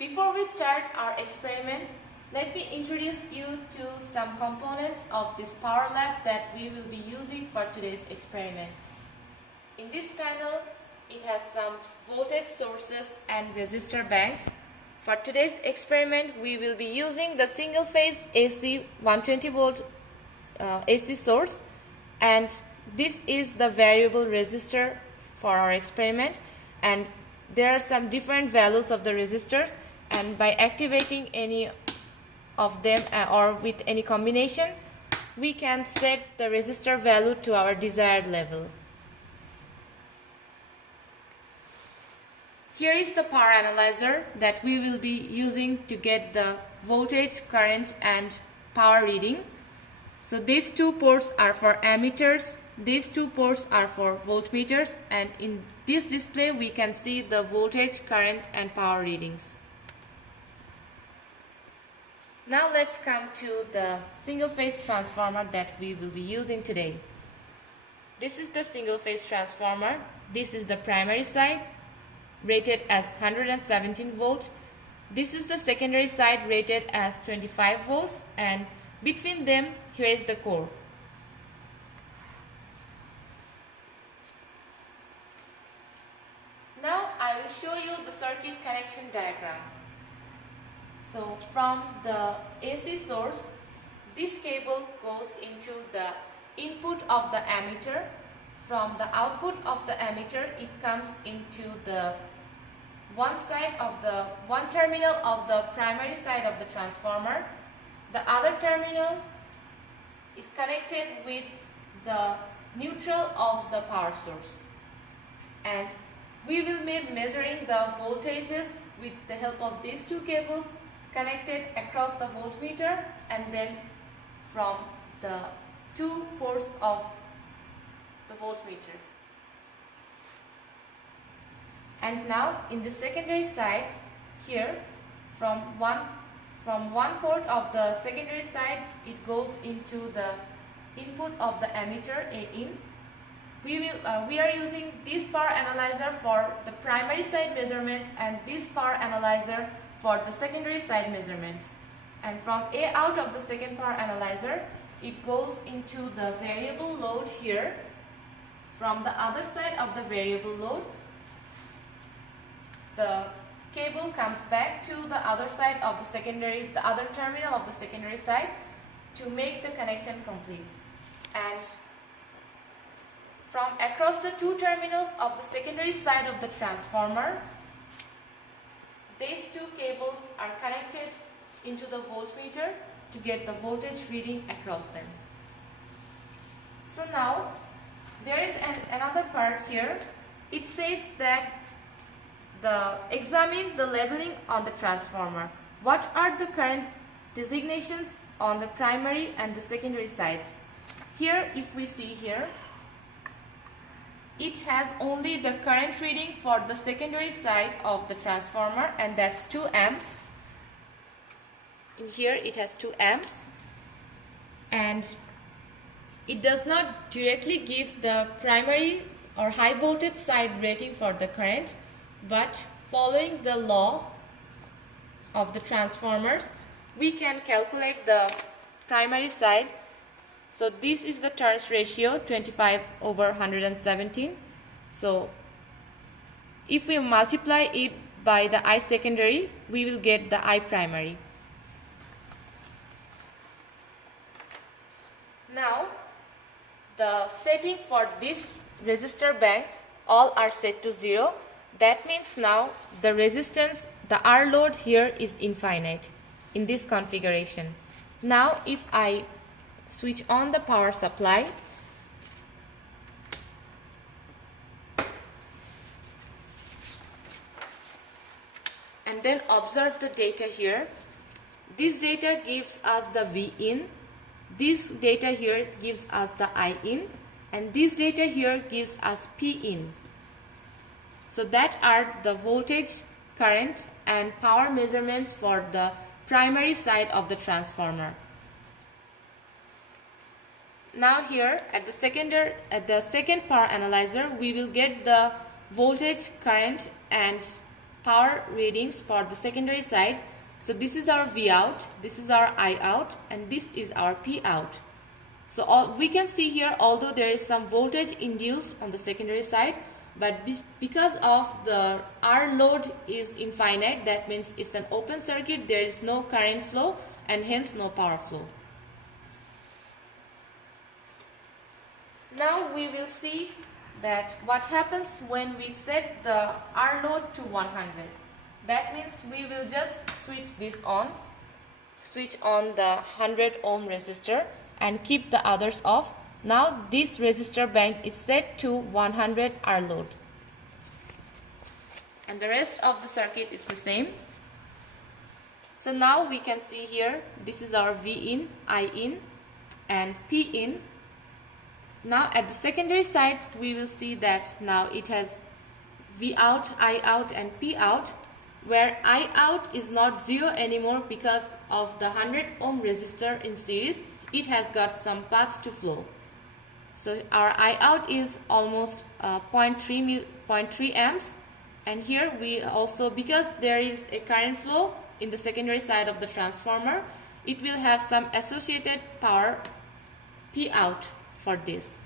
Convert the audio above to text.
Before we start our experiment, let me introduce you to some components of this power lab that we will be using for today's experiment. In this panel, it has some voltage sources and resistor banks. For today's experiment, we will be using the single phase AC 120 volt AC source, and this is the variable resistor for our experiment, and there are some different values of the resistors, and by activating any of them or with any combination, we can set the resistor value to our desired level. Here is the power analyzer that we will be using to get the voltage, current and power reading. So these two ports are for ammeters, these two ports are for voltmeters, and in this display we can see the voltage, current and power readings. Now let's come to the single phase transformer that we will be using today. This is the single phase transformer. This is the primary side, rated as 117 volts. This is the secondary side, rated as 25 volts, and between them here is the core. Now I will show you the circuit connection diagram. So from the AC source, this cable goes into the input of the ammeter. From the output of the ammeter, it comes into the one terminal of the primary side of the transformer. The other terminal is connected with the neutral of the power source, and we will be measuring the voltages with the help of these two cables connected across the voltmeter and then from the two ports of the voltmeter. And now in the secondary side, here from one port of the secondary side, it goes into the input of the ammeter A in. We are using this power analyzer for the primary side measurements and this power analyzer for the secondary side measurements. And from A out of the second power analyzer, it goes into the variable load here. From the other side of the variable load, the cable comes back to the other side of the other terminal of the secondary side to make the connection complete. And from across the two terminals of the secondary side of the transformer, these two cables are connected into the voltmeter to get the voltage reading across them. So now there is another part here. It says that examine the labeling on the transformer. What are the current designations on the primary and the secondary sides? Here, if we see here, it has only the current reading for the secondary side of the transformer, and that's 2 amps. In here it has 2 amps, and it does not directly give the primary or high voltage side rating for the current, but following the law of the transformers, we can calculate the primary side. So this is the turns ratio, 25/117. So if we multiply it by the I secondary, we will get the I primary. Now the setting for this resistor bank, all are set to 0. That means now the resistance, the R load here is infinite in this configuration. Now if I switch on the power supply, and then observe the data here. This data gives us the V in, this data here gives us the I in, and this data here gives us P in. So that are the voltage, current and power measurements for the primary side of the transformer. Now here at the second power analyzer, we will get the voltage, current and power readings for the secondary side. So this is our V out, this is our I out, and this is our P out. So we can see here, although there is some voltage induced on the secondary side, but because of the R load is infinite, that means it's an open circuit, there is no current flow and hence no power flow. Now we will see that what happens when we set the R load to 100. That means we will just switch this on, switch on the 100 ohm resistor and keep the others off. Now this resistor bank is set to 100 R load. And the rest of the circuit is the same. So now we can see here, this is our V in, I in and P in. Now at the secondary side, we will see that now it has V out, I out and P out, where I out is not 0 anymore because of the 100 ohm resistor in series. It has got some paths to flow. So our I out is almost 0.3 amps, and here we also, because there is a current flow in the secondary side of the transformer, it will have some associated power P out for this.